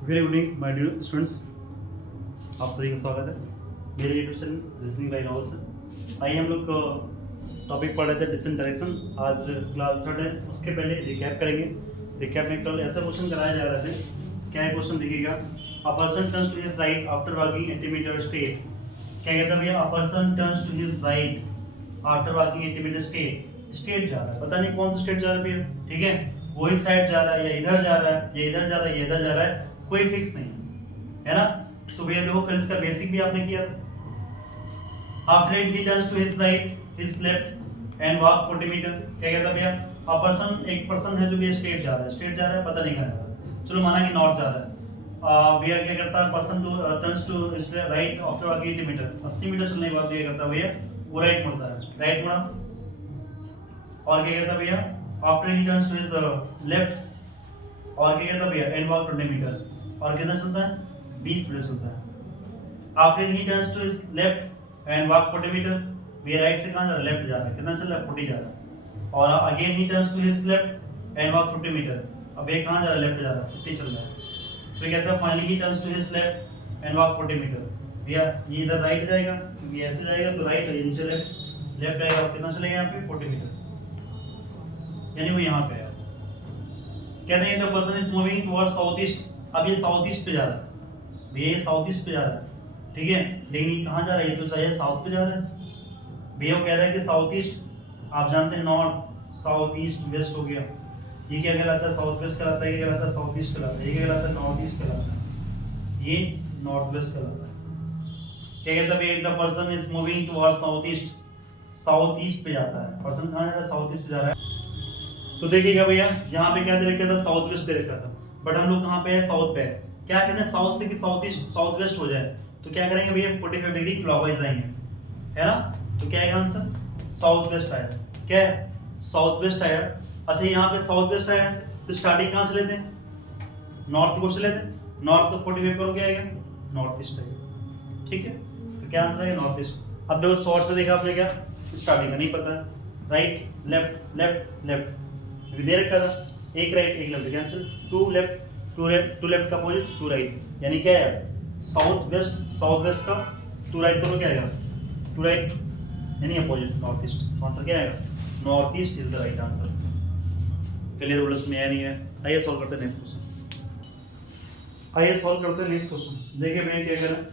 Very good evening my dear students, आप सभी का स्वागत है मेरे YouTube channel listening by novels. आइए हम लोग टॉपिक पढ़ रहे थे डिसेंट डायरेक्शन। आज क्लास थर्ड है, उसके पहले रिकैप करेंगे। रिकैप में कल ऐसे क्वेश्चन कराए जा रहे थे। क्या है क्वेश्चन देखिएगा, a person turns to his right after walking 80 metre straight. क्या कहता है भैया, a person turns to his right after walking 80 metre straight. Straight जा रहा है, पता नहीं कौन सा स्ट्रेट जा रहा है भैया, ठीक है, वही साइड जा रहा है या इधर जा रहा है या इधर जा रहा है या इधर जा रहा है, कोई फिक्स नहीं है ना। तो भैया देखो कल इसका बेसिक भी आपने किया था। After it he turns to his right his left and walk 40 metre. क्या कहता है भैया, अ पर्सन, एक पर्सन है जो भी स्ट्रेट जा रहा है, स्ट्रेट जा रहा है, पता नहीं कहाँ जा रहा है, चलो माना कि नॉर्थ जा रहा है। भैया क्या करता है, person to turns to his right after walking 80 metre, 80 metre चलने के बाद भैया करता है भैया वो राइट मुड़ता है, राइट मुड़ा। और क्या कहता है भैया, after he turns to his left, और क्या कहता है भैया एंड वॉक 20 मीटर, और कितना चलता है 20 मीटर चलता है। After he turns to his left and walk 40 metre, भैया राइट से कहाँ जा रहा है, लेफ्ट जा रहा है, कितना चल रहा है 40 जा रहा है। और again he turns to his left and walk 40 metre, अब ये कहाँ जा रहा है, लेफ्ट जा रहा है, 50 चल रहा है। फिर कहता है finally he turns to his left and walk 40 metre, भैया ये इधर राइट जाएगा, ये ऐसे जाएगा तो राइट, ये नीचे लेफ्ट, लेफ्ट आएगा, कितना चलेगा यहाँ पे 40 मीटर, यानी वो यहाँ पे है। कहते हैं the person is moving towards south east, अब ये साउथ ईस्ट पे जा रहा है, भैया ये साउथ ईस्ट पे जा रहा है, ठीक है, लेकिन ये कहाँ जा रहा है, ये तो चाहिए साउथ पे जा रहा है। भैया वो कह रहा है कि साउथ ईस्ट, आप जानते हैं नॉर्थ साउथ ईस्ट वेस्ट हो गया, ये क्या कहलाता है, साउथ वेस्ट कहलाता है, ये कहलाता है साउथ ईस्ट कहलाता है, ये क्या कहलाता है, नॉर्थ ईस्ट कहलाता है, ये नॉर्थ वेस्ट कहलाता है। क्या कहता है भैया, the person is moving towards south east, south east पे जाता है, पर्सन कहाँ जा रहा है, साउथ ईस्ट पे जा रहा है। तो देखिएगा भैया यहाँ पे क्या दे रखा था, साउथ वेस्ट दे रखा था, बट हम लोग कहाँ पे है, साउथ पे है। क्या कहते हैं, साउथ से कि साउथ ईस्ट साउथ वेस्ट हो जाए तो क्या करेंगे भैया 45 डिग्री क्लॉकवाइज आएंगे, है ना। तो क्या है आंसर, साउथ वेस्ट आया, क्या है साउथ वेस्ट आया। अच्छा यहाँ पे साउथ वेस्ट आया तो स्टार्टिंग कहाँ से लेते हैं, नॉर्थ को से लेते हैं, नॉर्थ को 45 करो क्या आएगा, नॉर्थ ईस्ट आएगा, ठीक है। तो क्या आंसर है, नॉर्थ ईस्ट। अब देखो शॉर्ट से देखा आपने, क्या स्टार्टिंग का नहीं पता है, राइट लेफ्ट लेफ्ट लेफ्ट दे रखा था, एक राइट एक लेफ्ट कैंसिल, टू लेफ्ट का अपोजिट टू राइट, यानी क्या है साउथ वेस्ट का टू राइट करो क्या आएगा, टू राइट यानी अपोजिट नॉर्थ ईस्ट। आंसर क्या आएगा, north east is the right answer. Clear बोलो, सुनिया नहीं है। आइए सॉल्व करते हैं नेक्स्ट क्वेश्चन, आइए सॉल्व करते हैं नेक्स्ट क्वेश्चन। देखिए भैया क्या करें,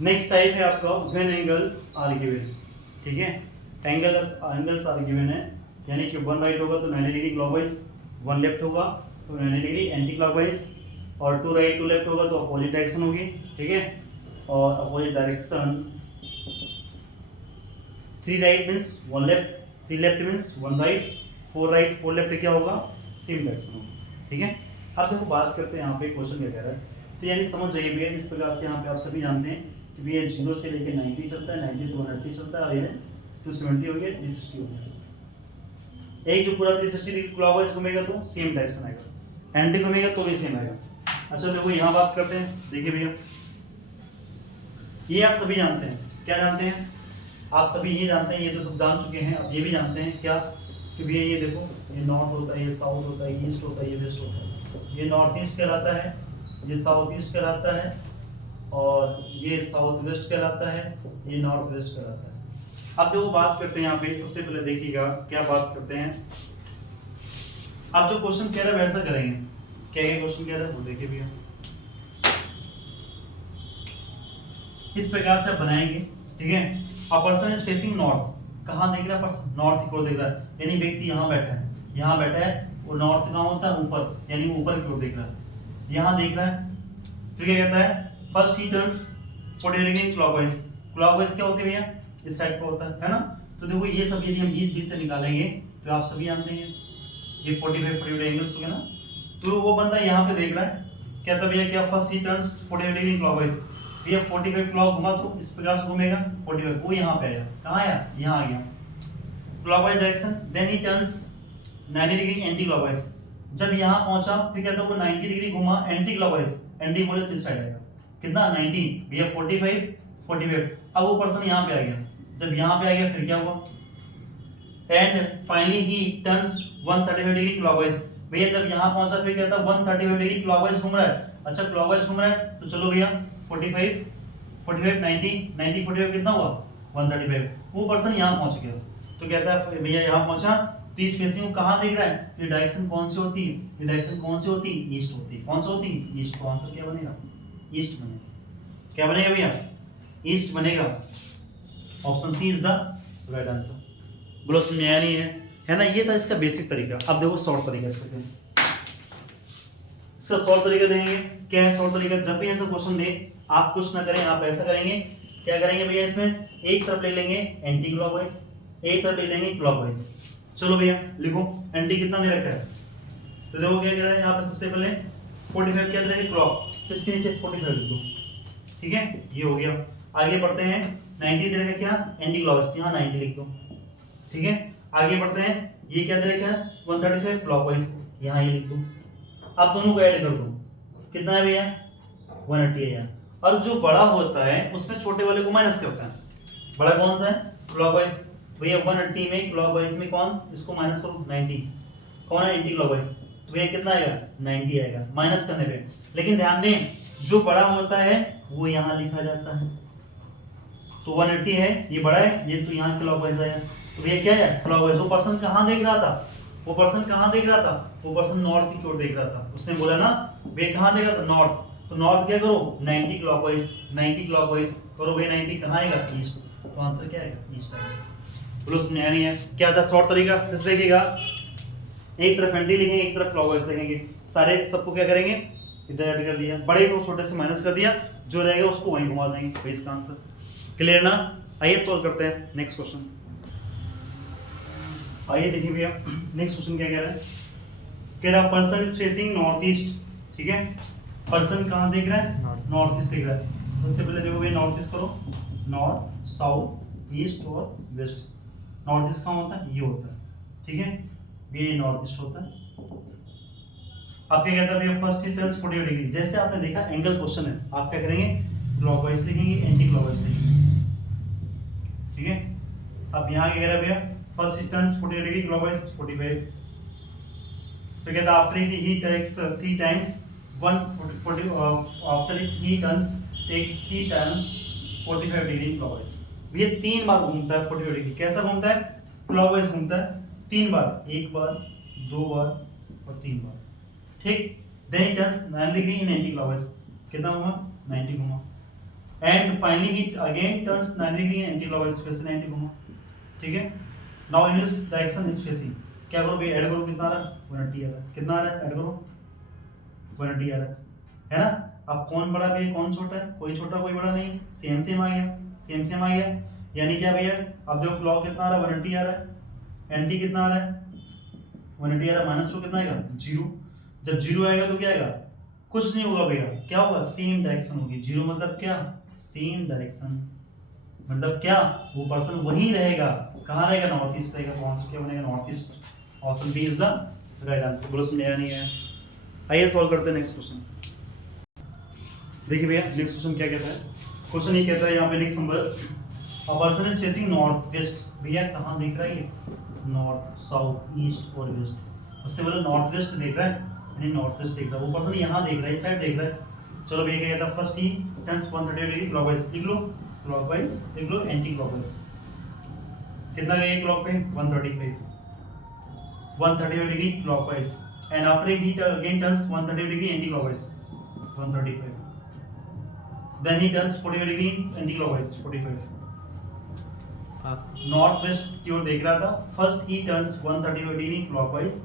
नेक्स्ट टाइप है आपका व्हेन एंगल्स आर गिवन, ठीक है, एंगल्स आर गिवन है, यानी कि वन राइट होगा तो 90 डिग्री क्लॉकवाइज, वन लेफ्ट होगा तो 90 डिग्री एंटी क्लॉकवाइज, और टू राइट टू लेफ्ट होगा तो अपोजिट डायरेक्शन होगी, ठीक है। और opposite direction, three right means one left, three left means one right, four left क्या होगा, सेम डायरेक्शन होगा, ठीक है। अब देखो बात करते हैं यहाँ पे क्वेश्चन क्या कह रहा है, तो यानी समझ जाइए भैया, इस प्रकार से यहाँ पे आप सभी जानते हैं कि भैया 0 से लेकर 90 चलता है, 90 से 180 चलता है, और ये 270 हो गया, 360 हो गया। एक जो पूरा 360 डिग्री क्लॉकवाइज घूमेगा तो सेम डायरेक्शन आएगा, एंटी घूमेगा तो भी सेम आएगा। अच्छा देखो यहाँ बात करते हैं, देखिए भैया ये आप सभी जानते हैं, क्या जानते हैं, आप सभी ये जानते हैं, ये तो सब जान चुके हैं, अब ये भी जानते हैं क्या कि भैया ये देखो, ये नॉर्थ होता है, ये साउथ होता है, ये ईस्ट होता है, ये वेस्ट होता है, ये नॉर्थ ईस्ट कहलाता है, ये साउथ ईस्ट कहलाता है, और ये साउथ वेस्ट कहलाता है, ये नॉर्थ वेस्ट कहलाता है। अब देखो बात करते हैं यहाँ पे, सबसे पहले देखिएगा क्या बात करते हैं। अब जो क्वेश्चन कह रहा है वैसा करेंगे, क्या ये क्वेश्चन कह रहा है वो देखिए भैया, इस प्रकार से आप बनाएंगे, ठीक है। A person is facing north, कहाँ देख रहा है पर्सन, नॉर्थ की ओर देख रहा है, यानी व्यक्ति यहाँ बैठा है, यहाँ बैठा है, वो नॉर्थ कहाँ होता है, ऊपर, यानी वो ऊपर की ओर देख रहा है, यहाँ देख रहा है। फिर क्या कहता है, first he turns 40 degree clockwise, clockwise क्या होती है भैया, इस साइड को होता है ना। तो देखो ये सब यदि हम 20 से निकालेंगे तो आप सभी जानते हैं ये 45 एंगल्स हो गए ना। तो वो बंदा यहाँ पे देख रहा है, कहता भैया क्या, first he turns 40 degree clockwise, भैया 45 क्लॉक घुमा तो इस प्रकार से घूमेगा 45, वो यहाँ पे आया, कहाँ आया, यहाँ आ गया clockwise direction. Then he turns 90 degree anti clockwise, जब यहाँ पहुंचा फिर कहता वो 90 डिग्री घुमा एंटी क्लॉकवाइज, एंटी बोले तो इस साइड आएगा, कितना 90, भैया 45, अब वो पर्सन यहाँ पे आ गया, जब यहाँ पे आ गया फिर क्या हुआ, and finally he turns 135 degree clockwise, भैया जब यहाँ पहुंचा फिर कहता 135 डिग्री क्लॉकवाइज घूम रहा है। अच्छा क्लॉकवाइज घूम रहा है तो चलो भैया 45 45 90 90 45 कितना हुआ 135। वो पर्सन यहाँ पहुंच गया तो कहता है भैया यहाँ पहुंचा तो इस फेसिंग को कहाँ देख रहा है, ये डायरेक्शन कौन सी होती है, ये डायरेक्शन कौन सी होती है, ईस्ट होती है। कौन सी होती है, ईस्ट। तो आंसर क्या बनेगा, ईस्ट बनेगा। क्या बनेगा भैया, ईस्ट बनेगा। Option C is the right answer. बोलो समझ में आया नहीं है ना। ये था इसका बेसिक तरीका। अब देखो शॉर्ट तरीका इसका शॉर्ट तरीका देंगे। क्या है शॉर्ट तरीका, जब भी ऐसा क्वेश्चन दे आप कुछ ना करें, आप ऐसा करेंगे, क्या करेंगे भैया, इसमें एक तरफ ले लेंगे एंटी क्लॉकवाइज, एक तरफ ले लेंगे क्लॉकवाइज। चलो भैया लिखो एंटी कितना दे रखा है, तो देखो क्या कह रहा है यहाँ पे सबसे पहले 45 क्या दे रखा है क्लॉक, तो इसके नीचे 45 लिख दो, ठीक है ये हो गया। आगे बढ़ते हैं 90 दे रखा है क्या एंटी क्लॉकवाइज, यहाँ 90 लिख दो, ठीक है। आगे बढ़ते हैं ये क्या दे रखा है 135 क्लॉकवाइज, यहाँ ये लिख दो। अब दोनों को ऐड कर दो, कितना है भैया 180 है यहाँ। और जो बड़ा होता है उसमें छोटे वाले को माइनस करता है। बड़ा कौन सा है क्लॉकवाइज, भैया 180 में क्लॉकवाइज में कौन, इसको माइनस करो 90, कौन है एंटी क्लॉकवाइज, तो भैया कितना आएगा 90 आएगा माइनस करने पे। लेकिन ध्यान दें जो बड़ा होता है वो यहाँ लिखा जाता है, तो 180 है ये बड़ा है, ये तो यहाँ क्लॉकवाइज आया, तो भैया क्या है क्लॉकवाइज। वो पर्सन कहाँ देख रहा था, वो पर्सन कहाँ देख रहा था, वो पर्सन नॉर्थ की ओर देख रहा था। उसने बोला ना भैया कहाँ देख रहा था नॉर्थ, तो नॉर्थ क्या करो 90 क्लॉकवाइज, 90 क्लॉकवाइज करो भैया, 90 कहाँ आएगा ईस्ट, तो आंसर क्या आएगा ईस्ट आएगा। बोलो उसमें नहीं है। क्या था शॉर्ट तरीका, इस देखिएगा एक तरफ एंटी लिखेंगे एक तरफ क्लॉकवाइज लिखेंगे, सारे सबको क्या करेंगे इधर ऐड कर दिया, बड़े को छोटे से माइनस कर दिया, जो रहेगा उसको वहीं घुमा देंगे, तो इसका आंसर क्लियर ना। आइए सॉल्व करते हैं नेक्स्ट क्वेश्चन। आइए देखिए भैया नेक्स्ट क्वेश्चन क्या कह रहा है, कह रहा person is facing north east, ठीक है। पर्सन कहाँ देख रहा है नॉर्थ ईस्ट देख रहा है। सबसे पहले देखो भैया नॉर्थ ईस्ट करो, नॉर्थ साउथ ईस्ट और वेस्ट। नॉर्थ ईस्ट कहाँ होता है ये होता है, ठीक है ये नॉर्थ ईस्ट होता है। आप क्या कहता है भैया फर्स्ट डिस्टेंस 45 डिग्री, जैसे आपने देखा एंगल क्वेश्चन है, आप क्या करेंगे क्लॉकवाइज लिखेंगे एंटी क्लॉकवाइज लिखेंगे, ठीक है। अब यहाँ क्या कह रहा है भैया फर्स्ट डिस्टेंस 45 डिग्री क्लॉकवाइज 45, तो कहता है after he takes 3 times 140 after he turns takes 3 times 45 degree clockwise. ये 3 बार घूमता है 45 डिग्री। कैसा घूमता है क्लॉकवाइज घूमता है 3 बार, 1 बार 2 बार और 3 बार, ठीक। Then he turns 90 degree in anti clockwise, कितना घूमा 90 घूमा। And finally he again turns 90 degree in anti clockwise, फिर से 90 घूमा, ठीक है। Now in this direction is facing, क्या करो भाई ऐड करो, कितना आ रहा है 180 आ रहा है, कितना आ रहा है ऐड करो 180 आ रहा है ना। अब कौन बड़ा भैया कौन छोटा है, कोई छोटा कोई बड़ा नहीं, सेम सेम आ गया, सेम सेम आ गया। यानी क्या भैया अब देखो क्लॉक कितना आ रहा है 180 आ रहा है, एंटी कितना आ रहा है 180 आ रहा है, माइनस लो कितना आएगा 0। जब 0 आएगा तो क्या आएगा कुछ नहीं होगा भैया, क्या होगा सेम डायरेक्शन होगी। 0 मतलब क्या सेम डायरेक्शन, मतलब क्या वो पर्सन वहीं रहेगा, कहाँ रहेगा नॉर्थ ईस्ट रहेगा, तो आंसर क्या बनेगा north east. Option B is the right answer. बोलो समझ आया नहीं है। आइए सॉल्व करते हैं नेक्स्ट क्वेश्चन। देखिए भैया नेक्स्ट क्वेश्चन क्या कहता है, क्वेश्चन ये कहता है यहाँ पे next number a person is facing north west. भैया कहाँ देख रहा है ये नॉर्थ साउथ ईस्ट और वेस्ट, उससे बोला नॉर्थ वेस्ट देख रहा है, यानी नॉर्थ वेस्ट देख रहा है। वो पर्सन यहाँ देख रहा है, इस साइड देख रहा है। चलो भैया क्या कहता है फर्स्ट ही टेंस 130 डिग्री क्लॉकवाइज लिख लो, क्लॉकवाइज लिख लो एंटी क्लॉकवाइज, कितना गया क्लॉक पे 135 degree clockwise. And after he again turns 130 degree anti clockwise 135, then he turns 45 degree anti clockwise 45। North west की ओर देख रहा था, first he turns 135 degree clockwise,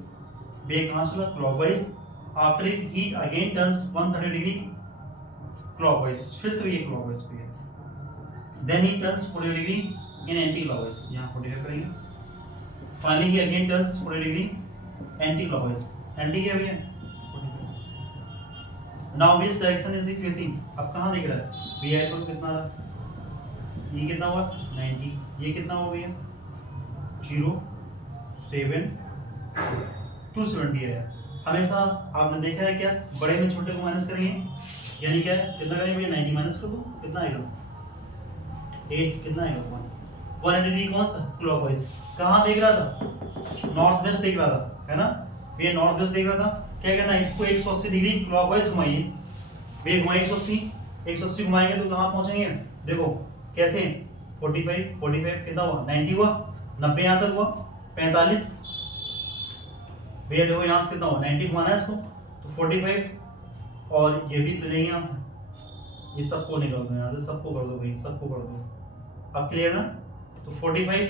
बे कहां से clockwise. After it he again turns 130 degree clockwise, फिर से ये क्लॉकवाइज पे है। Then he turns 40 degree in anti clockwise, यहां 45 करेंगे। Finally he again turns 40 degree anti clockwise, anti क्या भैया 45। Now which direction is he facing, अब कहां देख रहा है भैया, तो कितना आ रहा, ये कितना हुआ 90, ये कितना हुआ भैया 0 7 270 आया। हमेशा आपने देखा है क्या बड़े में छोटे को माइनस करेंगे, यानी क्या है कितना करेंगे भैया 90 माइनस कर दो, कितना आएगा 8, कितना आएगा 180 डिग्री कौन सा क्लॉकवाइज। कहाँ देख रहा था नॉर्थ वेस्ट देख रहा था, है ना। ये नॉर्थ वेस्ट देख रहा था, क्या करना है, इसको 180 डिग्री क्लॉकवाइज घुमाइए, वे घुमाइए 180 घुमाएंगे तो कहाँ पहुंचेंगे, देखो कैसे, 45 कितना हुआ, 90 हुआ, 90 यहाँ तक हुआ, 45, भैया देखो यहाँ से कितना हुआ, 90 घुमाना है इसको तो 45, और ये भी तो नहीं यहाँ से, ये सबको निकाल दो यहाँ से, सबको कर दो भाई, सबको कर दो, अब क्लियर ना। तो 45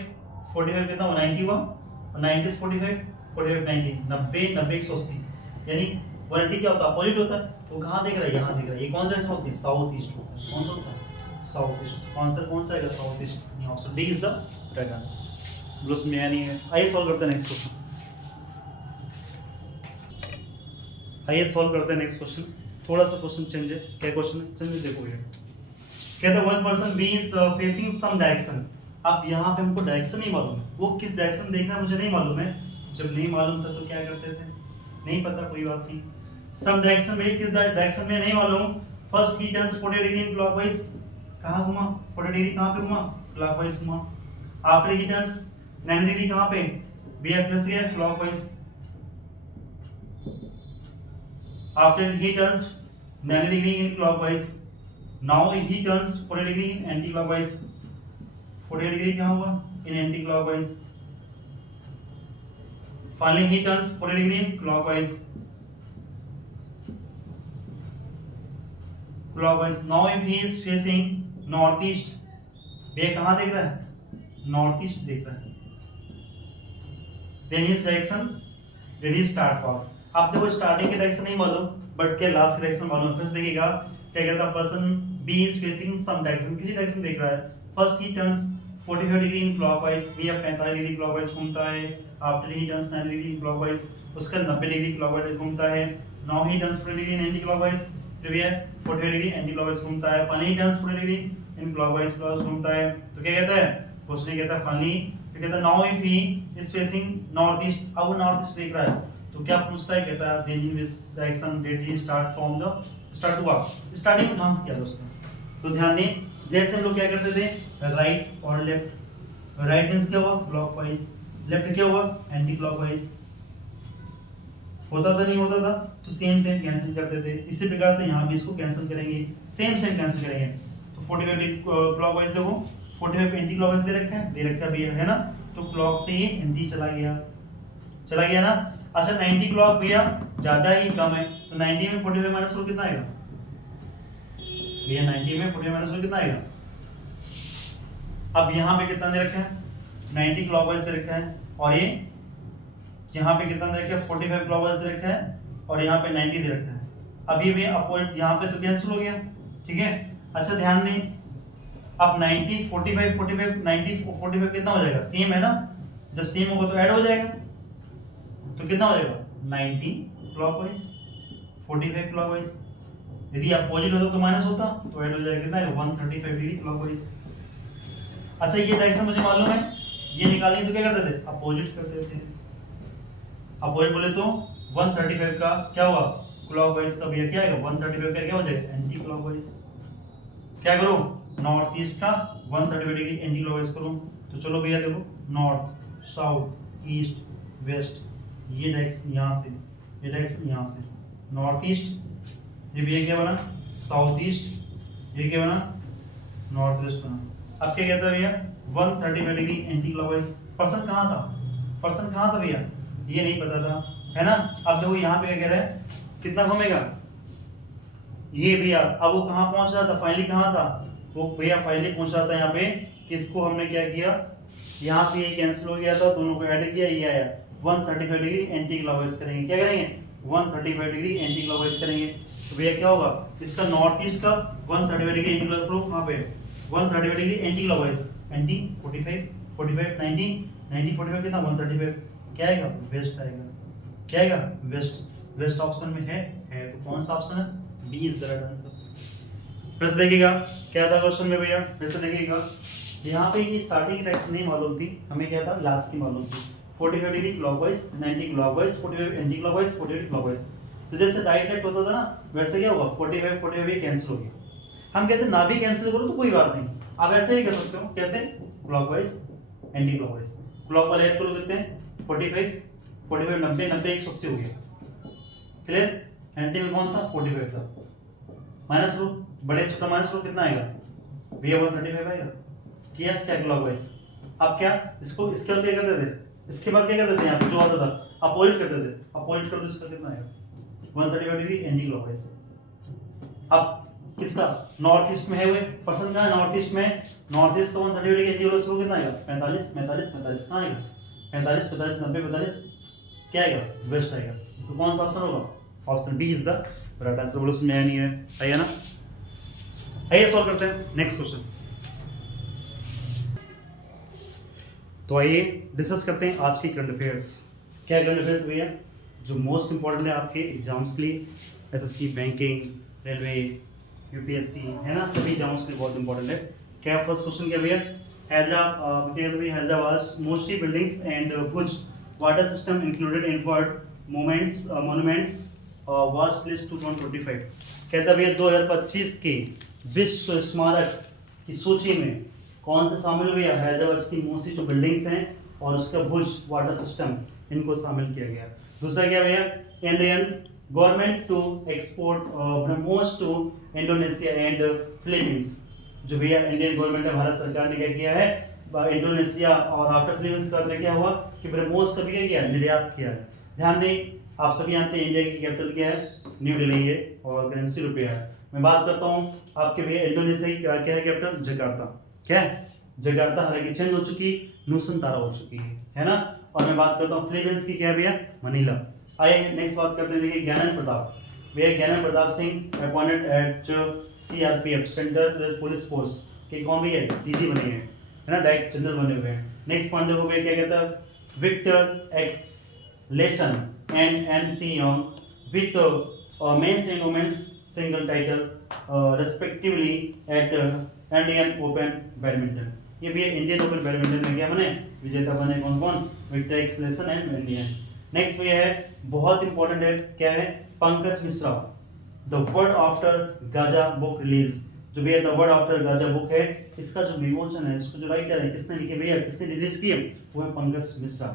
कितना हुआ, 90 हुआ, और 90 से 45 90, 90 180, यानी 180 क्या होता है, अपोजिट होता है, तो कहाँ दिख रहा है, यहाँ दिख रहा है, ये कौन सा डायरेक्शन होती है, साउथ ईस्ट होता है, कौन सा होता है, साउथ ईस्ट, आंसर कौन सा आएगा, south east, option D is the right answer, blues में नहीं है। आइए सॉल्व करते हैं नेक्स्ट क्वेश्चन, आइए सॉल्व करते हैं नेक्स्ट क्वेश्चन, थोड़ा सा क्वेश्चन चेंज है, क्या क्वेश्चन चेंज देखो ये कहते हैं one person B is facing some direction, अब यहाँ पे हमको डायरेक्शन नहीं मालूम है, वो किस डायरेक्शन देख रहा है मुझे नहीं मालूम है, जब नहीं मालूम था तो क्या करते थे, नहीं पता कोई बात नहीं, सम डायरेक्शन में किस डायरेक्शन में नहीं मालूम, first he turns 40 degree in clockwise, कहाँ घुमा 40 डिग्री, कहाँ पे घुमा, क्लॉकवाइज घुमा, आफ्टर ही टर्न्स 90 डिग्री कहाँ पे, बी एफ प्लस गया clockwise, after he turns 90 degree in clockwise, now he turns 40 degree in anti clockwise, 40 degree कहाँ हुआ, in anti clockwise, finally he turns 40 degree in clockwise, now if he is facing northeast, ये कहाँ देख रहा है, नॉर्थ ईस्ट देख रहा है, then his direction that is start path, अब देखो स्टार्टिंग की डायरेक्शन नहीं मालूम बट क्या लास्ट की डायरेक्शन मालूम है, फिर से देखिएगा क्या करता है, person B is facing some direction, किसी डायरेक्शन देख रहा है, first he turns 45 degree in clockwise, B अब 45 डिग्री क्लॉकवाइज घूमता है, after he turns 90 degree in clockwise, उसका 90 डिग्री क्लॉकवाइज घूमता है, now he turns 40 degree in anti clockwise, फिर भी 45 डिग्री एंटी क्लॉकवाइज घूमता है, finally turns 40 degree in clockwise घूमता है, तो क्या कहता है, क्वेश्चन कहता है फाइनली, तो कहता है now if he is facing north east, अब वो नॉर्थ ईस्ट देख रहा है, तो क्या पूछता है, कहता है then in this direction did he start from the start to walk, starting कहां से किया दोस्तों, तो ध्यान दें जैसे हम लोग क्या करते थे, राइट और लेफ्ट, राइट मींस क्या हुआ क्लॉकवाइज, लेफ्ट क्या हुआ एंटी क्लॉकवाइज, होता था नहीं होता था, तो सेम कैंसिल करते थे, इसी प्रकार से यहाँ भी इसको कैंसिल करेंगे, सेम कैंसिल करेंगे, तो 45 क्लॉकवाइज देखो, 45 एंटी क्लॉकवाइज दे रखा भी है ना, तो क्लॉक से ये एंटी चला गया ना। अच्छा 90 क्लॉक भैया ज्यादा ही कम है, तो 90 में 45 माइनस करो कितना आएगा भैया, 90 में 45 माइनस करो कितना आएगा, अब यहाँ पे कितना दे रखा है, 90 क्लॉकवाइज दे रखा है, और ये यहाँ पे कितना दे रखा है, 45 क्लॉकवाइज दे रखा है, और यहाँ पे 90 दे रखा है, अब ये भी अपोजिट यहाँ पे तो कैंसिल हो गया, ठीक है। अच्छा ध्यान दें, अब 90 45 90 45 कितना हो जाएगा, सेम है ना, जब सेम होगा तो ऐड हो जाएगा, तो कितना हो जाएगा 90 क्लॉकवाइज 45 क्लॉकवाइज, यदि अपोजिट होता तो माइनस होता, तो ऐड हो जाएगा कितना 135 डिग्री क्लॉकवाइज। अच्छा ये डायरेक्शन मुझे मालूम है, ये निकालनी तो क्या करते थे, अपोजिट करते थे, अपोजिट बोले तो 135 का क्या हुआ क्लॉकवाइज का भैया क्या आएगा, 135 का क्या हो जाएगा एंटी क्लॉकवाइज, क्या करो नॉर्थ ईस्ट का 135 डिग्री एंटी क्लॉकवाइज करो, तो चलो भैया देखो नॉर्थ साउथ ईस्ट वेस्ट, ये डायरेक्शन यहाँ से, ये डायरेक्शन यहाँ से, नॉर्थ ईस्ट, ये भैया क्या बना साउथ ईस्ट, ये क्या बना नॉर्थ वेस्ट बना। अब क्या कहता है भैया 135 डिग्री एंटी क्लॉकवाइज, पर्सन कहाँ था भैया, ये नहीं पता था, है ना। अब देखो यहाँ पे क्या कह रहा है, कितना घूमेगा ये भैया, अब वो कहाँ पहुंच रहा था, फाइनली कहाँ था वो भैया, फाइनली पहुंच रहा था यहाँ पे, किसको हमने क्या किया, यहाँ पे ये कैंसिल हो गया था, दोनों को ऐड किया, ये आया 135 डिग्री एंटी क्लॉकवाइज करेंगे, क्या करेंगे 135 डिग्री एंटी क्लॉकवाइज करेंगे, तो भैया क्या होगा, इसका नॉर्थ ईस्ट का 135 डिग्री एंटी क्लॉकवाइज करो, कहाँ पे 135 डिग्री एंटी क्लॉकवाइज, एंटी 45 90 90 45 कितना 135, क्या आएगा वेस्ट आएगा, क्या आएगा वेस्ट ऑप्शन में है तो कौन सा ऑप्शन है, B is the right answer. फिर से देखिएगा क्या था क्वेश्चन में भैया, फिर से देखिएगा यहाँ पे ये स्टार्टिंग की डायरेक्शन नहीं मालूम थी, हमें क्या था लास्ट की मालूम थी, 45 degree clockwise 90 clockwise 45 anti clockwise 45 clockwise, तो जैसे राइट साइड होता था ना वैसे क्या होगा 45 कैंसिल हो गया, हम कहते हैं ना भी कैंसिल करो तो कोई बात नहीं, आप ऐसे भी कर सकते हो, कैसे क्लॉकवाइज एंटी क्लॉकवाइज, क्लॉक वाले ऐड करो कितने 45 45 90 90 180 हो गया, क्लियर। एंटी में कौन था 45 था, माइनस रूट बड़े से छोटा माइनस रूट कितना आएगा भैया 135 आएगा। किया क्या क्लॉकवाइज। अब क्या इसको इसके बाद क्या करते थे, इसके बाद क्या करते थे, यहाँ पे जो आता था अपोजिट करते थे, अपोजिट कर दो, इसका कितना आएगा 135 डिग्री एंटी क्लॉकवाइज। अब किसका नॉर्थ ईस्ट में है वो पर्सन कहाँ है, नॉर्थ ईस्ट में, नॉर्थ ईस्ट का 130 डिग्री एंटी क्लॉकवाइज कितना आएगा 45 45 45 कहाँ आएगा 45 45 90 45 क्या आएगा वेस्ट आएगा। तो कौन सा ऑप्शन होगा, option B is the right answer. बोलो उसमें आया नहीं है, आया ना। आइए सॉल्व करते हैं नेक्स्ट क्वेश्चन। तो आइए डिस्कस करते हैं आज की करंट अफेयर्स। क्या करंट अफेयर्स भैया जो मोस्ट इंपॉर्टेंट है आपके एग्जाम्स के लिए, एसएससी, बैंकिंग, रेलवे, यूपीएससी है ना, सभी एग्जाम्स के लिए बहुत इंपॉर्टेंट है। क्या फर्स्ट क्वेश्चन क्या भैया, Hyderabad mostly buildings and which water system included in world monuments vast list 2025। कहता भैया 2025 के विश्व स्मारक की सूची में कौन से शामिल हुए, हैदराबाद की मोस्टली जो बिल्डिंग्स हैं और उसका भुज वाटर सिस्टम इनको शामिल किया गया। दूसरा क्या भैया, Indian government to export BrahMos to Indonesia and Philippines. जो भैया इंडियन गवर्नमेंट है, भारत सरकार ने क्या किया है इंडोनेशिया और आफ्टर फिलीपींस का में क्या हुआ कि ब्रह्मोस का भी क्या किया निर्यात किया है। ध्यान दें, आप सभी जानते हैं इंडिया की कैपिटल क्या है, न्यू दिल्ली है और करेंसी रुपया है। मैं बात करता हूँ आपके भैया इंडोनेशिया की क्या है कैपिटल, जकार्ता। क्या है जकार्ता, हालांकि चेंज हो चुकी, नूसनतारा हो चुकी है ना। और मैं बात करता हूँ फिलीपींस की क्या है भैया, मनीला। आइए नेक्स्ट बात करते हैं, देखिए ज्ञानंद प्रताप। भैया Gyanand Pratap Singh appointed at CRPF central police force के कौन भी है, डीजी बने हैं है ना, डायरेक्ट जनरल बने हुए हैं। नेक्स्ट पॉइंट देखो भैया क्या कहता है, Viktor Axelsen and An Se Young with men's and women's single title respectively at Indian Open badminton. ये भी इंडियन ओपन बैडमिंटन में क्या बने विजेता बने, कौन कौन, Viktor Axelsen and Indian. Next ये है बहुत इंपॉर्टेंट है, क्या है, Pankaj Mishra the world after Gaza book release. जो भैया the world after Gaza book है, इसका जो विमोचन है, इसको जो राइटर है किसने लिखे भैया, किसने रिलीज किए, वो है पंकज मिश्रा।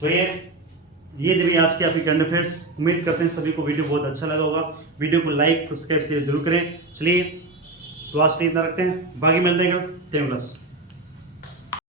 तो ये भैया आज की आपकी करंट अफेयर्स। उम्मीद करते हैं सभी को वीडियो बहुत अच्छा लगा होगा। वीडियो को लाइक सब्सक्राइब शेयर जरूर करें। चलिए तो आज के लिए इतना रखते हैं, बाकी मिलते हैं कल। 10+।